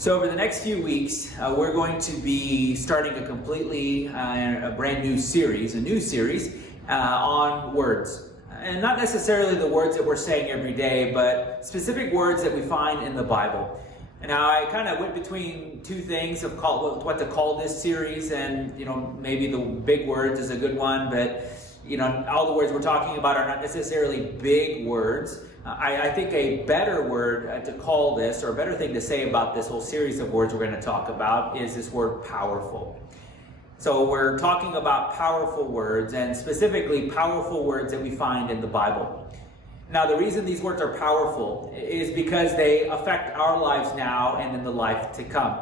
So over the next few weeks, we're going to be starting a brand new series, on words. And not necessarily the words that we're saying every day, but specific words that we find in the Bible. And now I kind of went between two things of what to call this series, and maybe the big words is a good one, but all the words we're talking about are not necessarily big words. I think a better word to call this, or a better thing to say about this whole series of words we're going to talk about, is this word powerful. So we're talking about powerful words, and specifically powerful words that we find in the Bible. Now, the reason these words are powerful is because they affect our lives now and in the life to come.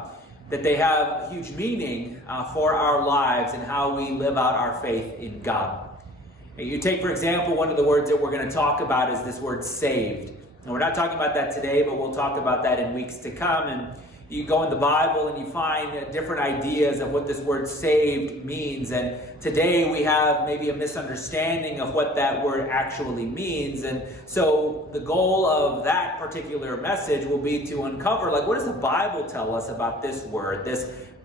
That they have huge meaning for our lives and how we live out our faith in God. You take, for example, one of the words that we're going to talk about is this word saved. And we're not talking about that today, but we'll talk about that in weeks to come. And you go in the Bible and you find different ideas of what this word saved means. And today we have maybe a misunderstanding of what that word actually means. And so the goal of that particular message will be to uncover, what does the Bible tell us about this word?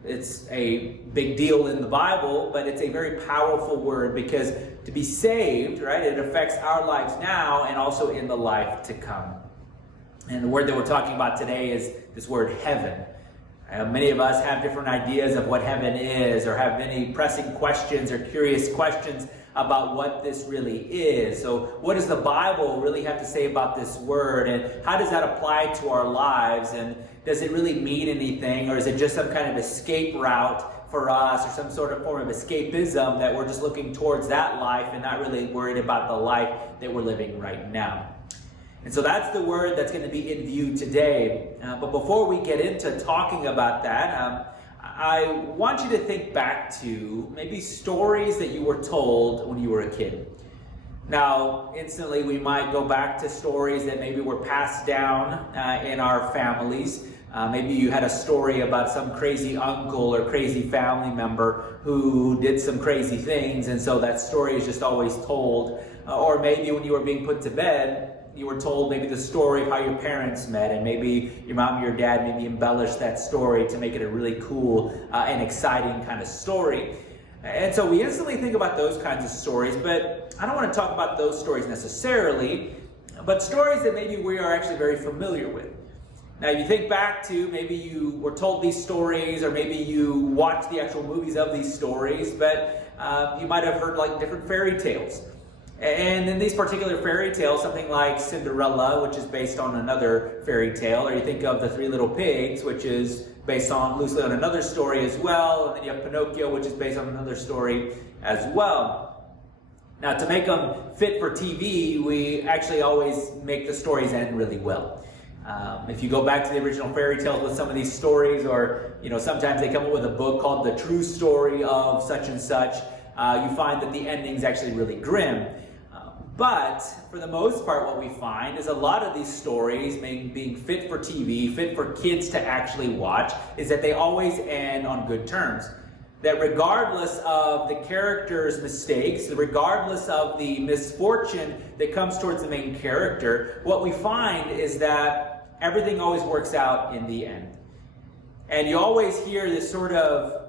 It's a big deal in the Bible, but it's a very powerful word because to be saved, right, it affects our lives now and also in the life to come. And the word that we're talking about today is this word heaven. Many of us have different ideas of what heaven is, or have many pressing questions or curious questions about what this really is. So what does the Bible really have to say about this word, and how does that apply to our lives, and does it really mean anything, or is it just some kind of escape route for us, or some sort of form of escapism that we're just looking towards that life and not really worried about the life that we're living right now? And so that's the word that's going to be in view today. But before we get into talking about that, I want you to think back to maybe stories that you were told when you were a kid. Now, instantly we might go back to stories that maybe were passed down in our families. Maybe you had a story about some crazy uncle or crazy family member who did some crazy things, and so that story is just always told. Or maybe when you were being put to bed, you were told maybe the story of how your parents met, and maybe your mom or your dad maybe embellished that story to make it a really cool and exciting kind of story. And so we instantly think about those kinds of stories, but I don't want to talk about those stories necessarily, but stories that maybe we are actually very familiar with. Now, you think back to maybe you were told these stories, or maybe you watched the actual movies of these stories, but you might have heard different fairy tales. And in these particular fairy tales, something like Cinderella, which is based on another fairy tale, or you think of the Three Little Pigs, which is based loosely on another story as well, and then you have Pinocchio, which is based on another story as well. Now, to make them fit for TV, we actually always make the stories end really well. If you go back to the original fairy tales with some of these stories, or sometimes they come up with a book called The True Story of Such and Such, you find that the ending is actually really grim. But for the most part, what we find is a lot of these stories being fit for TV, fit for kids to actually watch, is that they always end on good terms. That regardless of the character's mistakes, regardless of the misfortune that comes towards the main character, what we find is that everything always works out in the end. And you always hear this sort of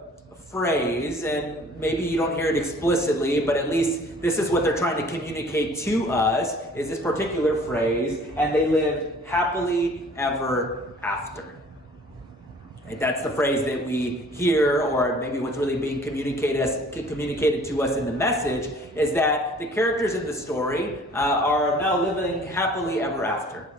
phrase, and maybe you don't hear it explicitly, but at least this is what they're trying to communicate to us, is this particular phrase, and they lived happily ever after. Right? That's the phrase that we hear, or maybe what's really being communicated to us in the message, is that the characters in the story are now living happily ever after.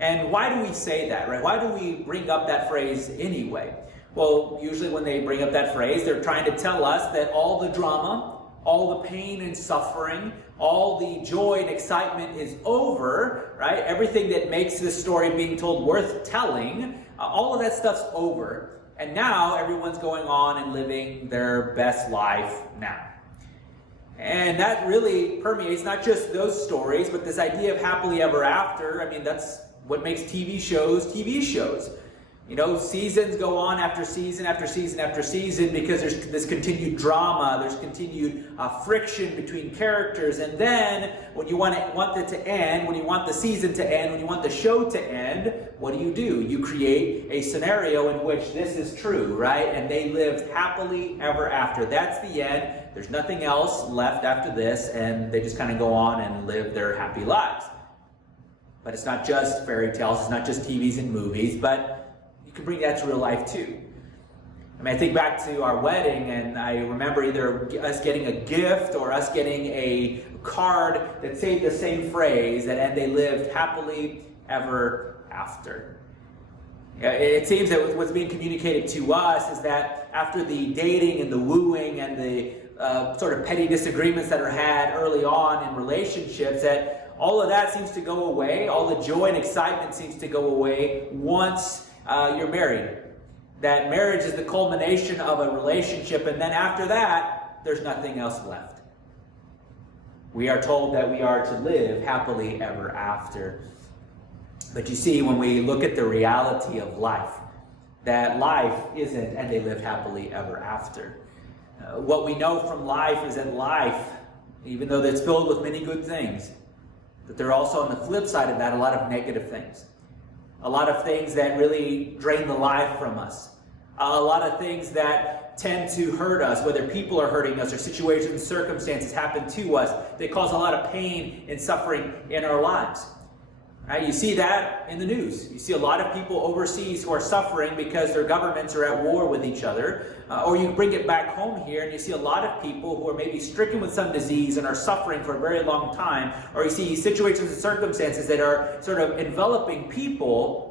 And why do we say that, right? Why do we bring up that phrase anyway? Well, usually when they bring up that phrase, they're trying to tell us that all the drama, all the pain and suffering, all the joy and excitement is over, right? Everything that makes this story being told worth telling, all of that stuff's over. And now everyone's going on and living their best life now. And that really permeates not just those stories, but this idea of happily ever after. I mean, that's what makes TV shows TV shows. Seasons go on after season after season after season because there's this continued drama, there's continued friction between characters, and then when you want it to end, when you want the season to end, when you want the show to end, what do? You create a scenario in which this is true, right? And they lived happily ever after. That's the end. There's nothing else left after this, and they just kind of go on and live their happy lives. But it's not just fairy tales, it's not just TVs and movies, but you can bring that to real life too. I think back to our wedding, and I remember either us getting a gift or us getting a card that said the same phrase, and they lived happily ever after. It seems that what's being communicated to us is that after the dating and the wooing and the sort of petty disagreements that are had early on in relationships, that all of that seems to go away. All the joy and excitement seems to go away once you're married. That marriage is the culmination of a relationship, and then after that, there's nothing else left. We are told that we are to live happily ever after. But you see, when we look at the reality of life, that life isn't, and they lived happily ever after. What we know from life is that life, even though it's filled with many good things, that there are also on the flip side of that a lot of negative things. A lot of things that really drain the life from us. A lot of things that tend to hurt us, whether people are hurting us or situations and circumstances happen to us. They cause a lot of pain and suffering in our lives. Right? You see that in the news. You see a lot of people overseas who are suffering because their governments are at war with each other. Or you bring it back home here and you see a lot of people who are maybe stricken with some disease and are suffering for a very long time. Or you see situations and circumstances that are sort of enveloping people,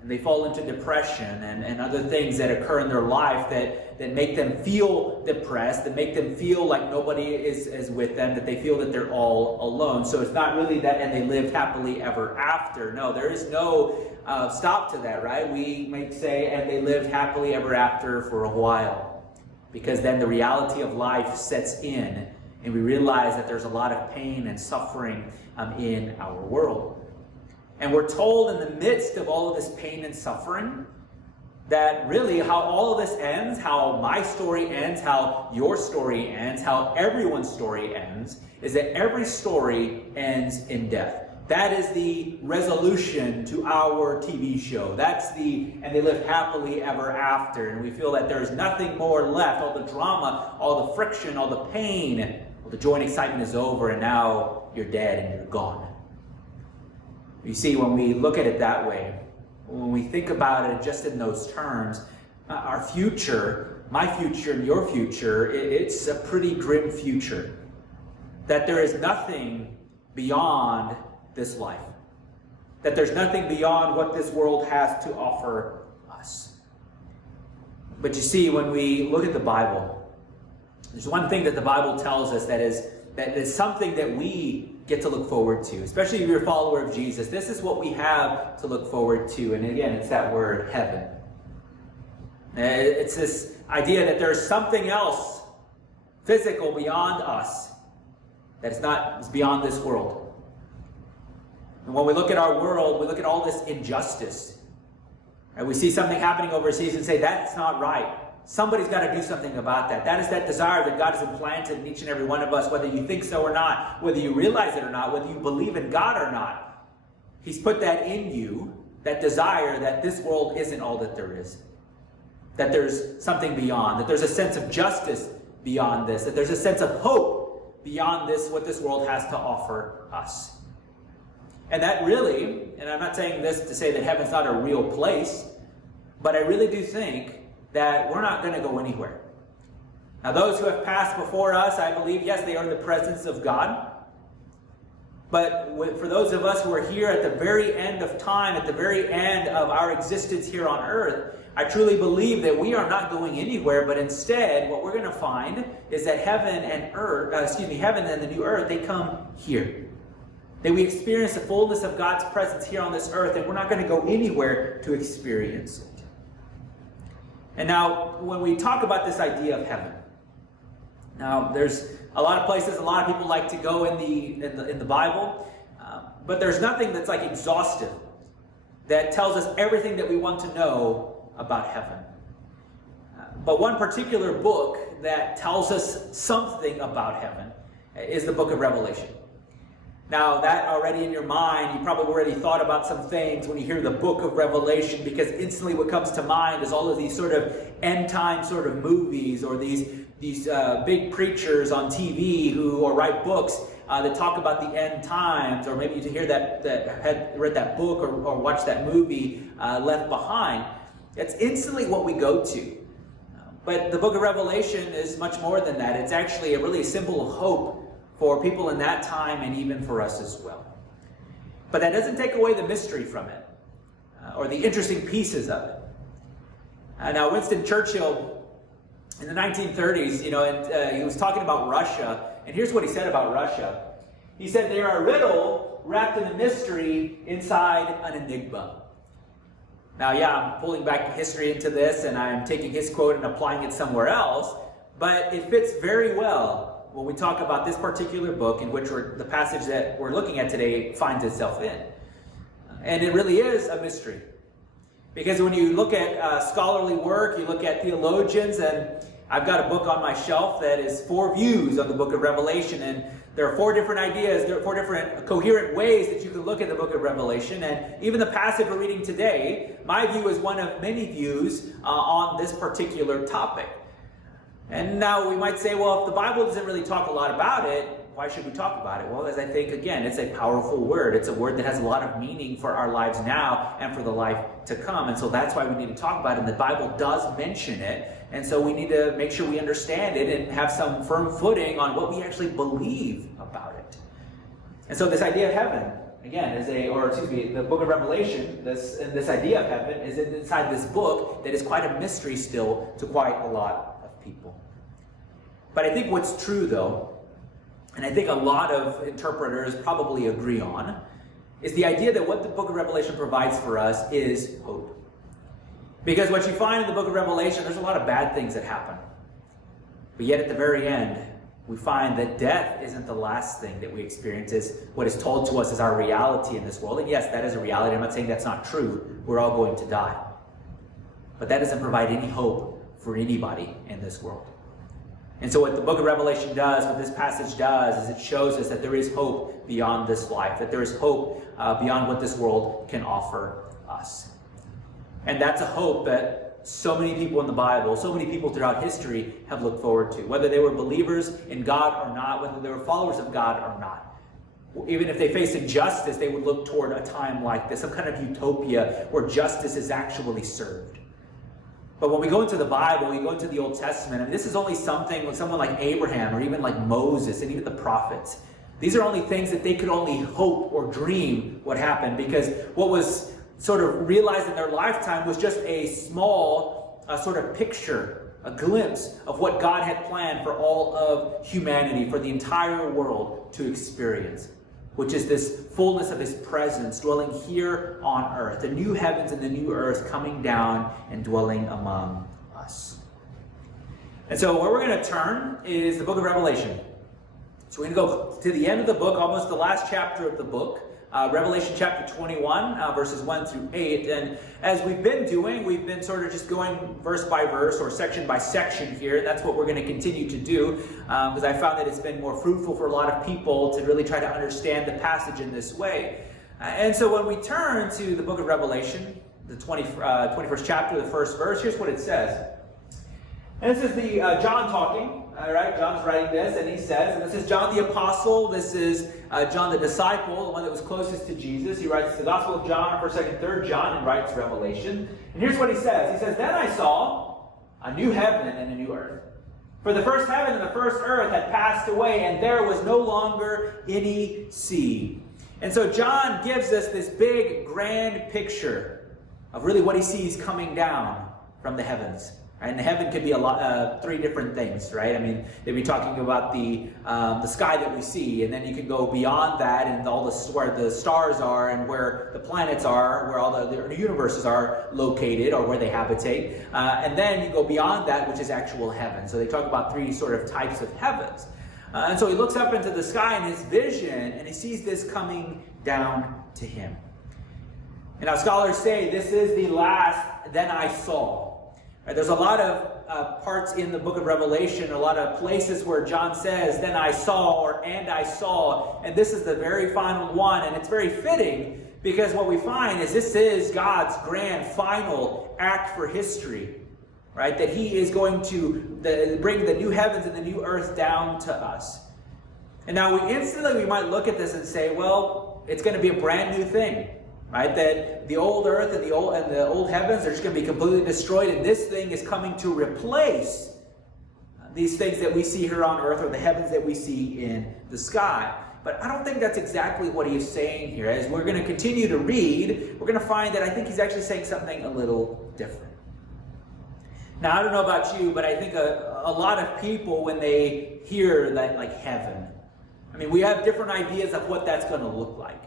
and they fall into depression and other things that occur in their life that make them feel depressed, that make them feel like nobody is with them, that they feel that they're all alone. So it's not really that, and they lived happily ever after. No, there is no stop to that, right? We might say, and they lived happily ever after for a while. Because then the reality of life sets in, and we realize that there's a lot of pain and suffering in our world. And we're told in the midst of all of this pain and suffering that really how all of this ends, how my story ends, how your story ends, how everyone's story ends, is that every story ends in death. That is the resolution to our TV show. And they live happily ever after. And we feel that there is nothing more left. All the drama, all the friction, all the pain, all the joy and excitement is over, and now you're dead and you're gone. You see, when we look at it that way, when we think about it just in those terms, our future, my future and your future, it's a pretty grim future. That there is nothing beyond this life. That there's nothing beyond what this world has to offer us. But you see, when we look at the Bible, there's one thing that the Bible tells us that is something that we get to look forward to, especially if you're a follower of Jesus. This is what we have to look forward to, and again, it's that word, heaven. It's this idea that there's something else physical beyond us that is beyond this world. And when we look at our world, we look at all this injustice, and we see something happening overseas and say, that's not right. Somebody's got to do something about that. That is that desire that God has implanted in each and every one of us, whether you think so or not, whether you realize it or not, whether you believe in God or not. He's put that in you, that desire that this world isn't all that there is. That there's something beyond, that there's a sense of justice beyond this, that there's a sense of hope beyond this, what this world has to offer us. And that really, and I'm not saying this to say that heaven's not a real place, but I really do think that we're not going to go anywhere. Now, those who have passed before us, I believe, yes, they are in the presence of God. But for those of us who are here at the very end of time, at the very end of our existence here on earth, I truly believe that we are not going anywhere, but instead, what we're going to find is that heaven and the new earth, they come here. That we experience the fullness of God's presence here on this earth, and we're not going to go anywhere to experience it. And now, when we talk about this idea of heaven, now there's a lot of places, a lot of people like to go in the Bible, but there's nothing that's like exhaustive that tells us everything that we want to know about heaven. But one particular book that tells us something about heaven is the book of Revelation. Now, that already in your mind, you probably already thought about some things when you hear the book of Revelation, because instantly what comes to mind is all of these sort of end time sort of movies, or these big preachers on TV or write books that talk about the end times, or maybe you hear that had read that book or watched that movie, Left Behind. It's instantly what we go to. But the book of Revelation is much more than that. It's actually a really simple hope for people in that time, and even for us as well. But that doesn't take away the mystery from it, or the interesting pieces of it. Now, Winston Churchill, in the 1930s, and he was talking about Russia, and here's what he said about Russia. He said, "They are a riddle wrapped in a mystery inside an enigma." Now, yeah, I'm pulling back history into this, and I'm taking his quote and applying it somewhere else, but it fits very well when we talk about this particular book, in which the passage that we're looking at today finds itself in. And it really is a mystery. Because when you look at scholarly work, you look at theologians, and I've got a book on my shelf that is 4 views on the book of Revelation, and there are 4 different ideas, there are 4 different coherent ways that you can look at the book of Revelation, and even the passage we're reading today, my view is one of many views on this particular topic. And now we might say, well, if the Bible doesn't really talk a lot about it, why should we talk about it? Well, as I think, again, it's a powerful word. It's a word that has a lot of meaning for our lives now and for the life to come. And so that's why we need to talk about it. And the Bible does mention it. And so we need to make sure we understand it and have some firm footing on what we actually believe about it. And so this idea of heaven, again, the book of Revelation, this idea of heaven is inside this book that is quite a mystery still to quite a lot of people. But I think what's true, though, and I think a lot of interpreters probably agree on, is the idea that what the book of Revelation provides for us is hope. Because what you find in the book of Revelation, there's a lot of bad things that happen. But yet at the very end, we find that death isn't the last thing that we experience, is what is told to us as our reality in this world. And yes, that is a reality. I'm not saying that's not true. We're all going to die. But that doesn't provide any hope for anybody in this world. And so what the book of Revelation does, what this passage does, is it shows us that there is hope beyond this life, that there is hope beyond what this world can offer us. And that's a hope that so many people in the Bible, so many people throughout history have looked forward to, whether they were believers in God or not, whether they were followers of God or not. Even if they face injustice, they would look toward a time like this, some kind of utopia where justice is actually served. But when we go into the Bible, we go into the Old Testament, and this is only something with someone like Abraham or even like Moses and even the prophets. These are only things that they could only hope or dream would happen, because what was sort of realized in their lifetime was just a small sort of picture, a glimpse of what God had planned for all of humanity, for the entire world to experience, which is this fullness of his presence dwelling here on earth, the new heavens and the new earth coming down and dwelling among us. And so where we're going to turn is the book of Revelation. So we're going to go to the end of the book, almost the last chapter of the book, Revelation chapter 21, verses 1 through 8. And as we've been doing, we've been sort of just going verse by verse or section by section here. And that's what we're going to continue to do, because I found that it's been more fruitful for a lot of people to really try to understand the passage in this way. And so when we turn to the book of Revelation, the 21st chapter, the first verse, here's what it says. And this is John talking. All right, John's writing this, and he says, and this is John the Apostle, this is John the disciple, the one that was closest to Jesus. He writes the Gospel of John, 1st, 2nd, 3rd John, and writes Revelation. And here's what he says. He says, "Then I saw a new heaven and a new earth. For the first heaven and the first earth had passed away, and there was no longer any sea." And so John gives us this big, grand picture of really what he sees coming down from the heavens. And heaven could be 3 different things, right? I mean, they'd be talking about the sky that we see, and then you can go beyond that and where the stars are and where the planets are, where all the universes are located or where they habitate. And then you go beyond that, which is actual heaven. So they talk about 3 sort of types of heavens. And so he looks up into the sky in his vision, and he sees this coming down to him. And now scholars say this is the last "then I saw." Right, there's a lot of parts in the book of Revelation, a lot of places where John says, "then I saw," or "and I saw," and this is the very final one, and it's very fitting because what we find is this is God's grand final act for history, right? That he is going to bring the new heavens and the new earth down to us. And now we might look at this and say, well, it's going to be a brand new thing, right? That the old earth and the old heavens are just going to be completely destroyed, and this thing is coming to replace these things that we see here on earth, or the heavens that we see in the sky. But I don't think that's exactly what he is saying here. As we're going to continue to read, we're going to find that I think he's actually saying something a little different. Now, I don't know about you, but I think a lot of people, when they hear that, like heaven, I mean, we have different ideas of what that's going to look like.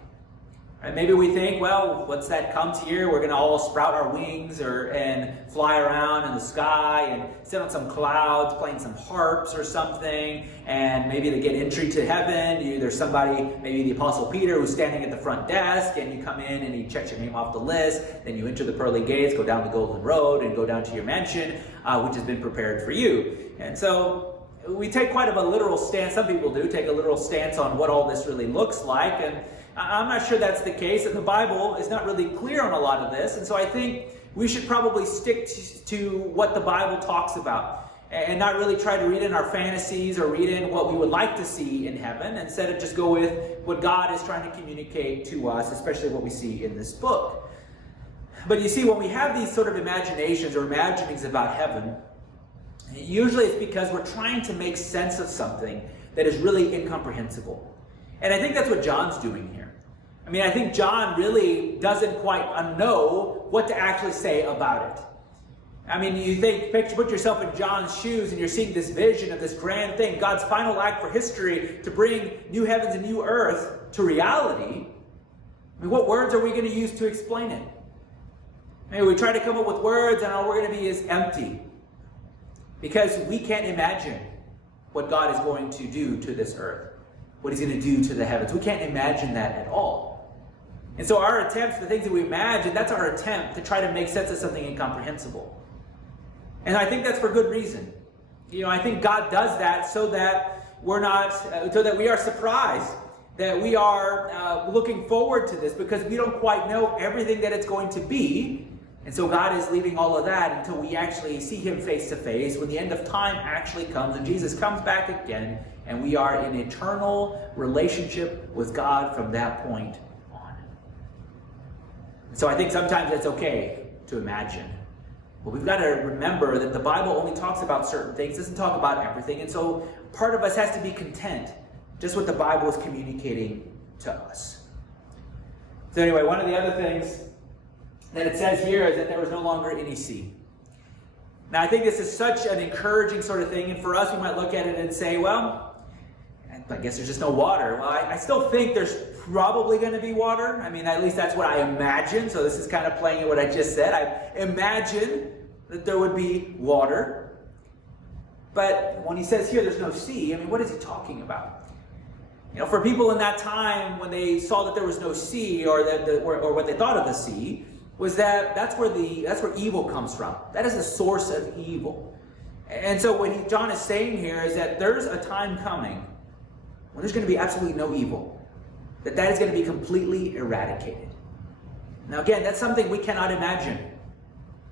Right? Maybe we think, well, once that comes here, we're going to all sprout our wings and fly around in the sky and sit on some clouds playing some harps or something, and maybe to get entry to heaven, there's somebody, maybe the Apostle Peter, who's standing at the front desk, and you come in and he checks your name off the list, then you enter the pearly gates, go down the golden road, and go down to your mansion, which has been prepared for you. And so we take quite of a literal stance, some people do take a literal stance on what all this really looks like, and I'm not sure that's the case, and the Bible is not really clear on a lot of this, and so I think we should probably stick to what the Bible talks about, and not really try to read in our fantasies or read in what we would like to see in heaven. Instead of just go with what God is trying to communicate to us, especially what we see in this book. But you see, when we have these sort of imaginations or imaginings about heaven, usually it's because we're trying to make sense of something that is really incomprehensible. And I think that's what John's doing here. I mean, I think John really doesn't quite know what to actually say about it. I mean, put yourself in John's shoes, and you're seeing this vision of this grand thing, God's final act for history to bring new heavens and new earth to reality. I mean, what words are we going to use to explain it? Maybe we try to come up with words, and all we're going to be is empty. Because we can't imagine what God is going to do to this earth, what he's going to do to the heavens. We can't imagine that at all. And so our attempts, the things that we imagine, that's our attempt to try to make sense of something incomprehensible. And I think that's for good reason. I think God does that so that we are surprised, that we are looking forward to this, because we don't quite know everything that it's going to be. And so God is leaving all of that until we actually see him face to face, when the end of time actually comes and Jesus comes back again, and we are in eternal relationship with God from that point on. So I think sometimes it's okay to imagine. But we've got to remember that the Bible only talks about certain things, doesn't talk about everything. And so part of us has to be content just what the Bible is communicating to us. So anyway, one of the other things that it says here is that there was no longer any sea. Now, I think this is such an encouraging sort of thing, and for us, we might look at it and say, well, I guess there's just no water. Well, I still think there's probably going to be water. I mean, at least that's what I imagine, so this is kind of playing in what I just said. I imagine that there would be water. But when he says here there's no sea, I mean, what is he talking about? For people in that time, when they saw that there was no sea, or what they thought of the sea, was that's where evil comes from. That is the source of evil. And so what John is saying here is that there's a time coming when there's going to be absolutely no evil. That is going to be completely eradicated. Now again, that's something we cannot imagine.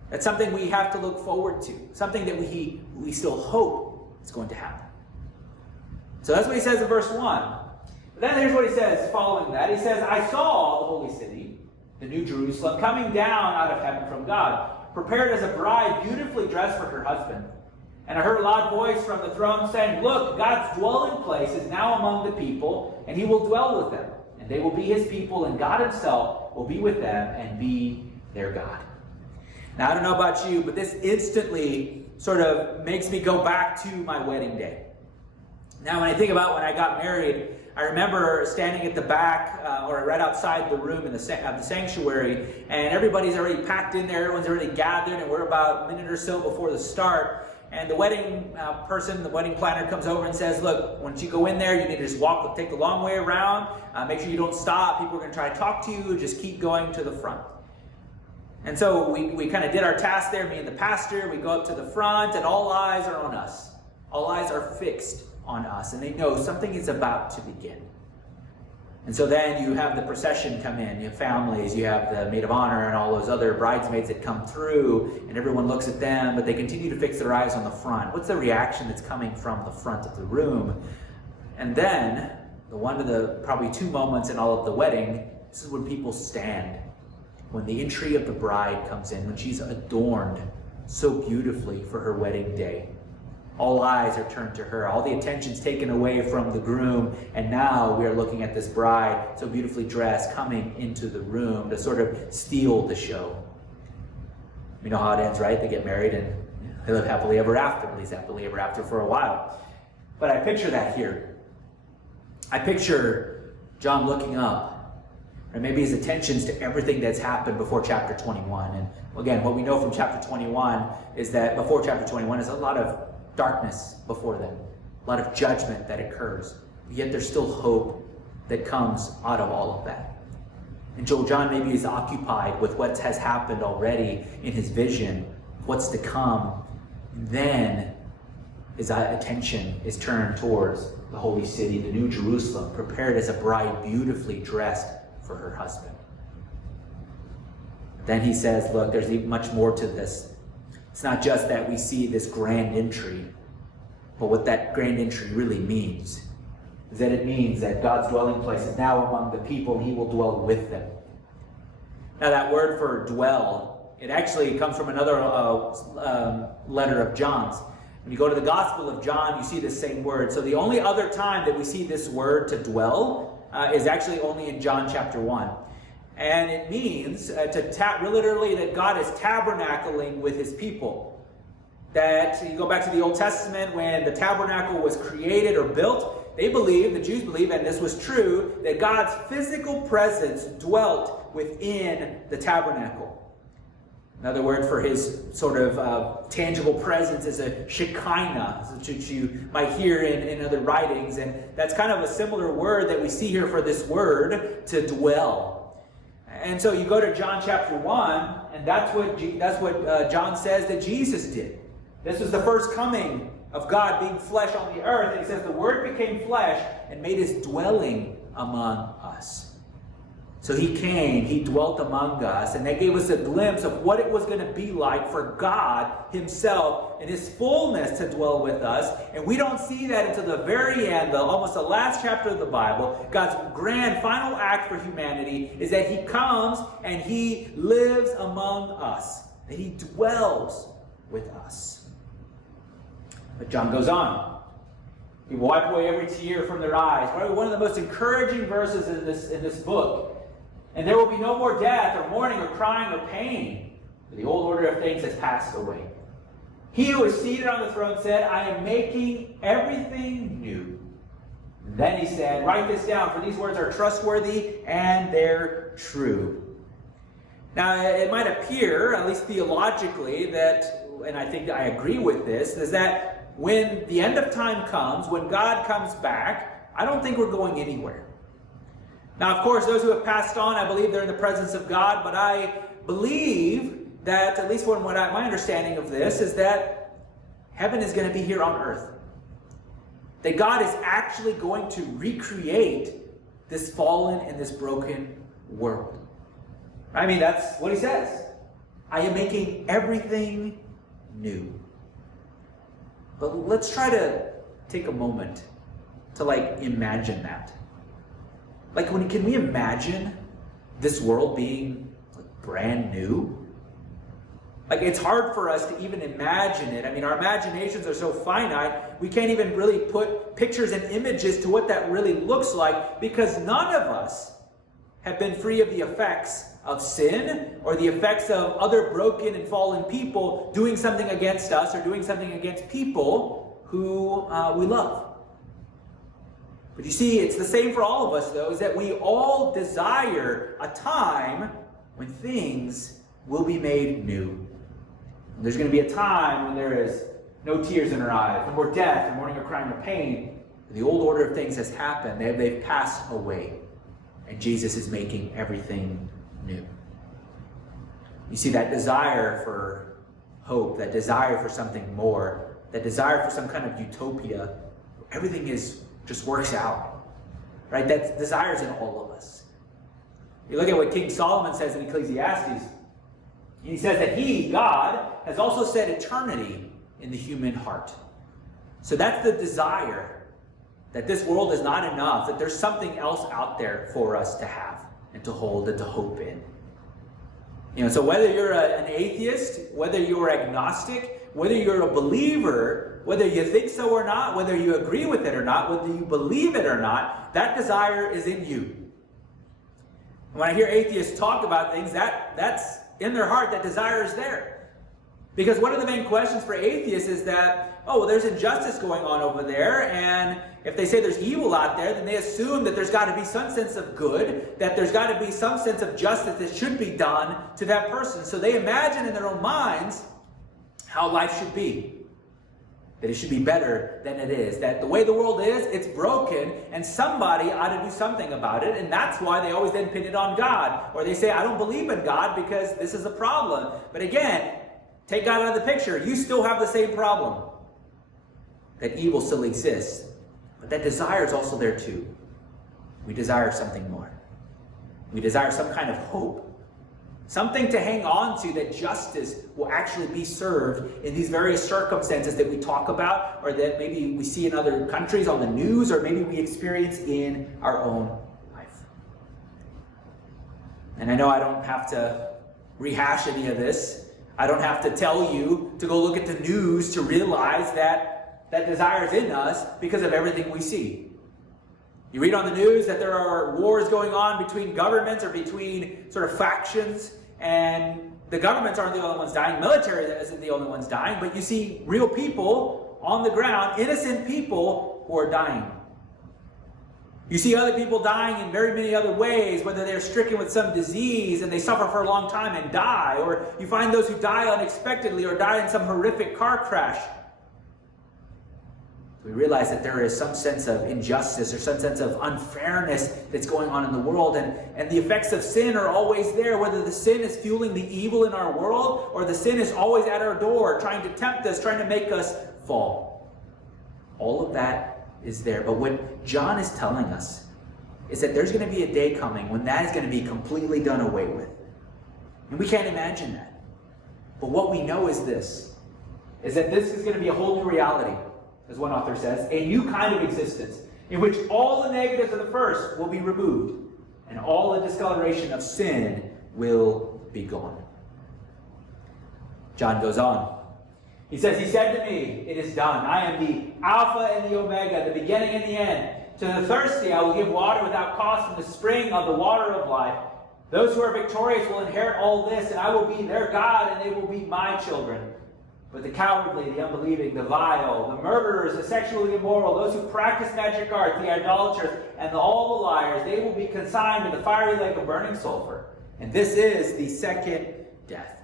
That's something we have to look forward to. Something that we still hope is going to happen. So that's what he says in verse 1. But then here's what he says following that. He says, I saw the holy city, the new Jerusalem, coming down out of heaven from God, prepared as a bride beautifully dressed for her husband. And I heard a loud voice from the throne saying, look, God's dwelling place is now among the people, and he will dwell with them. And they will be his people, and God himself will be with them and be their God. Now, I don't know about you, but this instantly sort of makes me go back to my wedding day. Now, when I think about when I got married, I remember standing at the back, or right outside the room of the sanctuary, and everybody's already packed in there, everyone's already gathered, and we're about a minute or so before the start. And the wedding the wedding planner comes over and says, look, once you go in there, you need to just take the long way around. Make sure you don't stop. People are going to try to talk to you. Just keep going to the front. And so we kind of did our task there, me and the pastor. We go up to the front, and all eyes are on us. All eyes are fixed on us, and they know something is about to begin. And so then you have the procession come in, you have families, you have the maid of honor and all those other bridesmaids that come through, and everyone looks at them, but they continue to fix their eyes on the front. What's the reaction that's coming from the front of the room? And then, one of the probably two moments in all of the wedding, this is when people stand. When the entry of the bride comes in, when she's adorned so beautifully for her wedding day. All eyes are turned to her. All the attention's taken away from the groom, and now we are looking at this bride, so beautifully dressed, coming into the room to sort of steal the show. You know how it ends, right? They get married and they live happily ever after, at least happily ever after for a while. But I picture that here. I picture John looking up, and maybe his attention's to everything that's happened before chapter 21. And again, what we know from chapter 21 is that before chapter 21 is a lot of darkness before them, a lot of judgment that occurs. Yet there's still hope that comes out of all of that. And John maybe is occupied with what has happened already in his vision, what's to come. And then his attention is turned towards the holy city, the New Jerusalem, prepared as a bride beautifully dressed for her husband. Then he says, look, there's much more to this. It's not just that we see this grand entry, but what that grand entry really means is that it means that God's dwelling place is now among the people, and he will dwell with them. Now that word for dwell, it actually comes from another letter of John's. When you go to the Gospel of John, you see this same word. So the only other time that we see this word to dwell is actually only in John chapter 1. And it means literally that God is tabernacling with his people. That you go back to the Old Testament, when the tabernacle was created or built, the Jews believe, and this was true, that God's physical presence dwelt within the tabernacle. Another word for his sort of tangible presence is a Shekinah, which you might hear in other writings. And that's kind of a similar word that we see here for this word, to dwell. And so you go to John chapter 1, and that's what John says that Jesus did. This was the first coming of God being flesh on the earth. And he says the Word became flesh and made his dwelling among us. So he came, he dwelt among us, and that gave us a glimpse of what it was going to be like for God himself in his fullness to dwell with us. And we don't see that until the very end, almost the last chapter of the Bible. God's grand final act for humanity is that he comes and he lives among us, that he dwells with us. But John goes on. He will wipe away every tear from their eyes. Probably one of the most encouraging verses in this book. And there will be no more death or mourning or crying or pain, for the old order of things has passed away. He who is seated on the throne said, I am making everything new. And then he said, write this down, for these words are trustworthy and they're true. Now, it might appear, at least theologically, that, and I think I agree with this, is that when the end of time comes, when God comes back, I don't think we're going anywhere. Now, of course, those who have passed on, I believe they're in the presence of God, but I believe that, at least from my understanding of this, is that heaven is going to be here on earth. That God is actually going to recreate this fallen and this broken world. I mean, that's what he says. I am making everything new. But let's try to take a moment to, imagine that. Can we imagine this world being brand new? It's hard for us to even imagine it. I mean, our imaginations are so finite, we can't even really put pictures and images to what that really looks like, because none of us have been free of the effects of sin or the effects of other broken and fallen people doing something against us or doing something against people who we love. But you see, it's the same for all of us, though, is that we all desire a time when things will be made new. There's going to be a time when there is no tears in our eyes, no more death, or mourning or crying or pain. The old order of things has happened. They've passed away. And Jesus is making everything new. You see, that desire for hope, that desire for something more, that desire for some kind of utopia, everything just works out, right? That desire is in all of us. You look at what King Solomon says in Ecclesiastes. He says that he, God, has also set eternity in the human heart. So that's the desire, that this world is not enough, that there's something else out there for us to have and to hold and to hope in. So whether you're an atheist, whether you're agnostic, whether you're a believer, whether you think so or not, whether you agree with it or not, whether you believe it or not, that desire is in you. When I hear atheists talk about things, that's in their heart, that desire is there. Because one of the main questions for atheists is that, there's injustice going on over there, and if they say there's evil out there, then they assume that there's got to be some sense of good, that there's got to be some sense of justice that should be done to that person. So they imagine in their own minds how life should be. That it should be better than it is. That the way the world is, it's broken, and somebody ought to do something about it, and that's why they always then pin it on God. Or they say, I don't believe in God because this is a problem. But again, take God out of the picture. You still have the same problem. That evil still exists. But that desire is also there too. We desire something more. We desire some kind of hope. Something to hang on to, that justice will actually be served in these various circumstances that we talk about, or that maybe we see in other countries on the news, or maybe we experience in our own life. And I know I don't have to rehash any of this. I don't have to tell you to go look at the news to realize that that desire is in us because of everything we see. You read on the news that there are wars going on between governments or between sort of factions, and the governments aren't the only ones dying, military isn't the only ones dying, but you see real people on the ground, innocent people who are dying. You see other people dying in very many other ways, whether they're stricken with some disease and they suffer for a long time and die, or you find those who die unexpectedly or die in some horrific car crash. We realize that there is some sense of injustice or some sense of unfairness that's going on in the world, and the effects of sin are always there, whether the sin is fueling the evil in our world or the sin is always at our door trying to tempt us, trying to make us fall. All of that is there. But what John is telling us is that there's going to be a day coming when that is going to be completely done away with. And we can't imagine that. But what we know is this, is that this is going to be a whole new reality. As one author says, a new kind of existence in which all the negatives of the first will be removed and all the discoloration of sin will be gone. John goes on. He says, he said to me, it is done. I am the Alpha and the Omega, the beginning and the end. To the thirsty I will give water without cost from the spring of the water of life. Those who are victorious will inherit all this, and I will be their God, and they will be my children. But the cowardly, the unbelieving, the vile, the murderers, the sexually immoral, those who practice magic arts, the idolaters, and all the liars, they will be consigned to the fiery lake of burning sulfur. And this is the second death.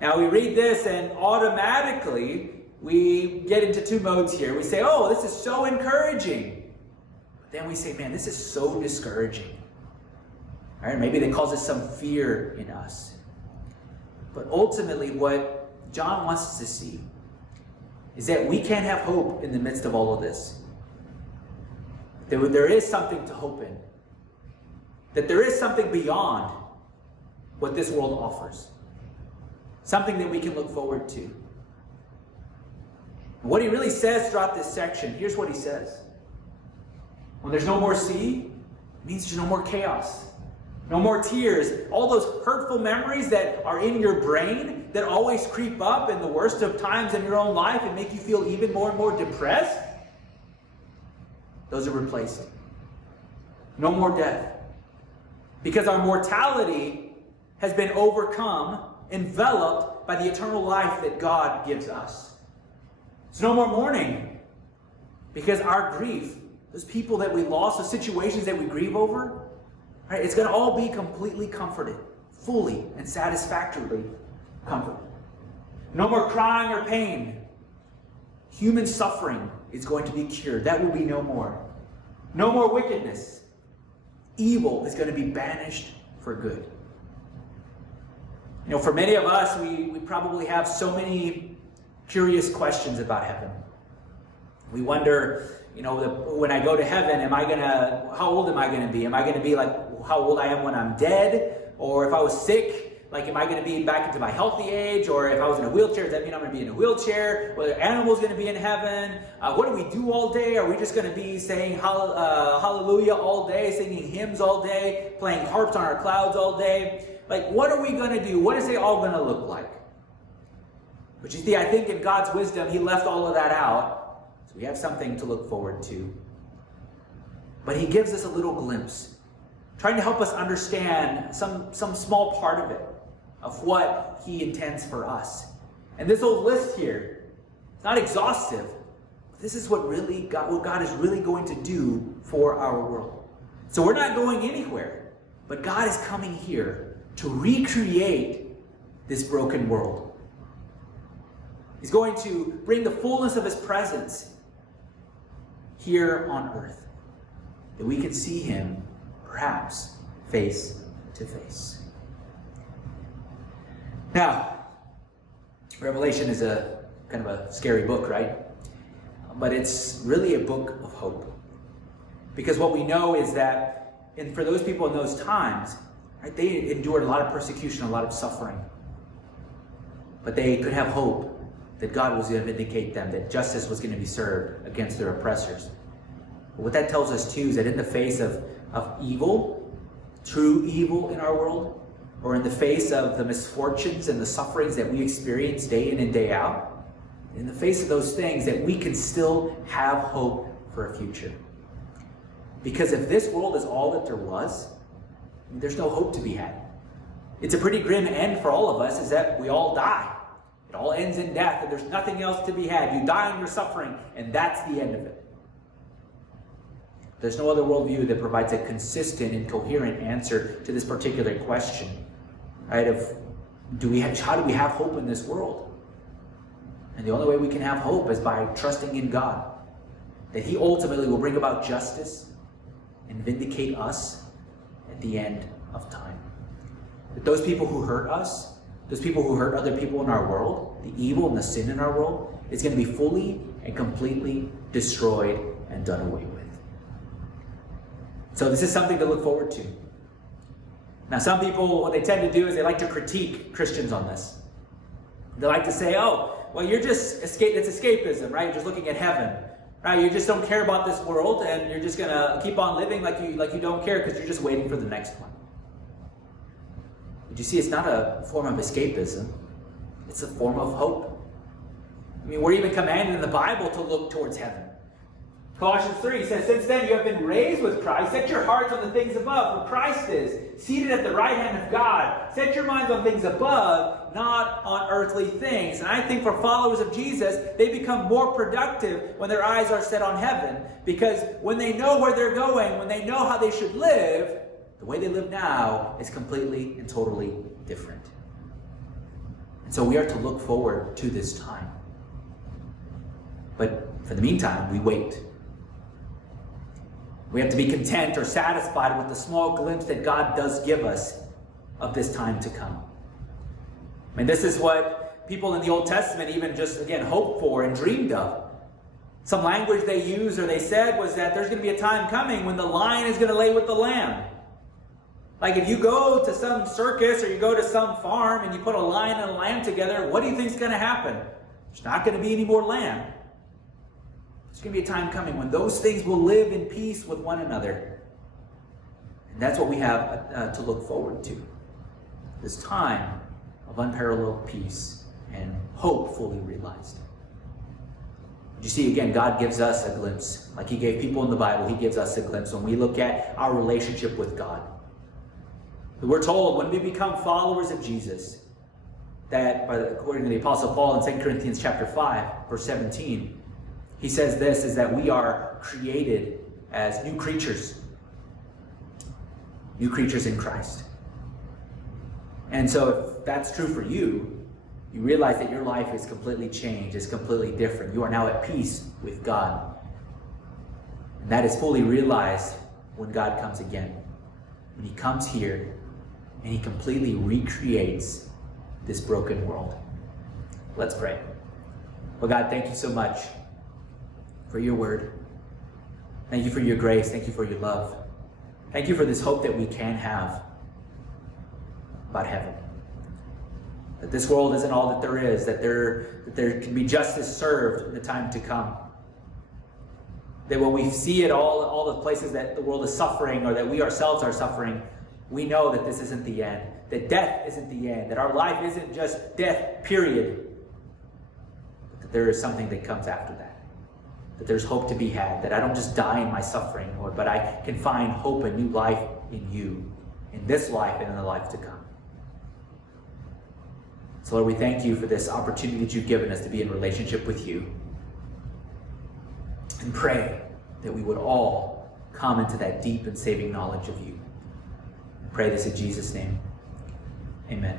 Now we read this and automatically we get into two modes here. We say, oh, this is so encouraging. But then we say, man, this is so discouraging. All right, maybe that causes some fear in us. But ultimately what John wants us to see is that we can have hope in the midst of all of this. There is something to hope in. That there is something beyond what this world offers. Something that we can look forward to. And what he really says throughout this section, here's what he says. When there's no more sea, it means there's no more chaos. No more tears. All those hurtful memories that are in your brain that always creep up in the worst of times in your own life and make you feel even more and more depressed, those are replaced. No more death. Because our mortality has been overcome, enveloped by the eternal life that God gives us. There's no more mourning. Because our grief, those people that we lost, the situations that we grieve over, right, it's going to all be completely comforted, fully and satisfactorily comforted. No more crying or pain. Human suffering is going to be cured. That will be no more. No more wickedness. Evil is going to be banished for good. For many of us, we probably have so many curious questions about heaven. We wonder, when I go to heaven, how old am I going to be? Am I going to be like how old I am when I'm dead? Or if I was sick, am I going to be back into my healthy age? Or if I was in a wheelchair, does that mean I'm going to be in a wheelchair? Or are animals going to be in heaven? What do we do all day? Are we just going to be saying hallelujah all day, singing hymns all day, playing harps on our clouds all day? What are we going to do? What is it all going to look like? But you see, I think in God's wisdom, he left all of that out. So we have something to look forward to. But he gives us a little glimpse, trying to help us understand some small part of it, of what he intends for us. And this old list here, it's not exhaustive. But this is what God is really going to do for our world. So we're not going anywhere, but God is coming here to recreate this broken world. He's going to bring the fullness of his presence here on earth, that we can see him perhaps face to face. Now, Revelation is a kind of a scary book, right? But it's really a book of hope. Because what we know is that, and for those people in those times, right, they endured a lot of persecution, a lot of suffering. But they could have hope that God was going to vindicate them, that justice was going to be served against their oppressors. But what that tells us too is that in the face of evil, true evil in our world, or in the face of the misfortunes and the sufferings that we experience day in and day out, in the face of those things, that we can still have hope for a future. Because if this world is all that there was, there's no hope to be had. It's a pretty grim end for all of us, is that we all die. It all ends in death, and there's nothing else to be had. You die in your suffering, and that's the end of it. There's no other worldview that provides a consistent and coherent answer to this particular question, right? Of how do we have hope in this world? And the only way we can have hope is by trusting in God, that he ultimately will bring about justice and vindicate us at the end of time. That those people who hurt us, those people who hurt other people in our world, the evil and the sin in our world, is going to be fully and completely destroyed and done away with. So this is something to look forward to. Now, some people, what they tend to do is they like to critique Christians on this. They like to say, oh, well, it's escapism, right? You're just looking at heaven, right? You just don't care about this world, and you're just going to keep on living like you don't care because you're just waiting for the next one. But you see, it's not a form of escapism. It's a form of hope. I mean, we're even commanded in the Bible to look towards heaven. Colossians 3 says, since then you have been raised with Christ. Set your hearts on the things above, where Christ is, seated at the right hand of God. Set your minds on things above, not on earthly things. And I think for followers of Jesus, they become more productive when their eyes are set on heaven. Because when they know where they're going, when they know how they should live, the way they live now is completely and totally different. And so we are to look forward to this time. But for the meantime, we wait. We have to be content or satisfied with the small glimpse that God does give us of this time to come. I mean, this is what people in the Old Testament even just, again, hoped for and dreamed of. Some language they used or they said was that there's going to be a time coming when the lion is going to lay with the lamb. Like if you go to some circus or you go to some farm and you put a lion and a lamb together, what do you think is going to happen? There's not going to be any more lamb. There's going to be a time coming when those things will live in peace with one another. And that's what we have to look forward to. This time of unparalleled peace and hope fully realized. You see, again, God gives us a glimpse. Like he gave people in the Bible, he gives us a glimpse when we look at our relationship with God. We're told when we become followers of Jesus, that according to the Apostle Paul in 2 Corinthians chapter 5, verse 17, he says this, is that we are created as new creatures in Christ. And so if that's true for you, you realize that your life is completely changed, is completely different. You are now at peace with God. And that is fully realized when God comes again. When he comes here and he completely recreates this broken world. Let's pray. Well, God, thank you so much for your word. Thank you for your grace. Thank you for your love. Thank you for this hope that we can have about heaven. That this world isn't all that there is, that there can be justice served in the time to come. That when we see it, all the places that the world is suffering or that we ourselves are suffering, we know that this isn't the end. That death isn't the end. That our life isn't just death, period. But that there is something that comes after that. That there's hope to be had. That I don't just die in my suffering, Lord, but I can find hope and new life in you. In this life and in the life to come. So Lord, we thank you for this opportunity that you've given us to be in relationship with you. And pray that we would all come into that deep and saving knowledge of you. Pray this in Jesus' name. Amen.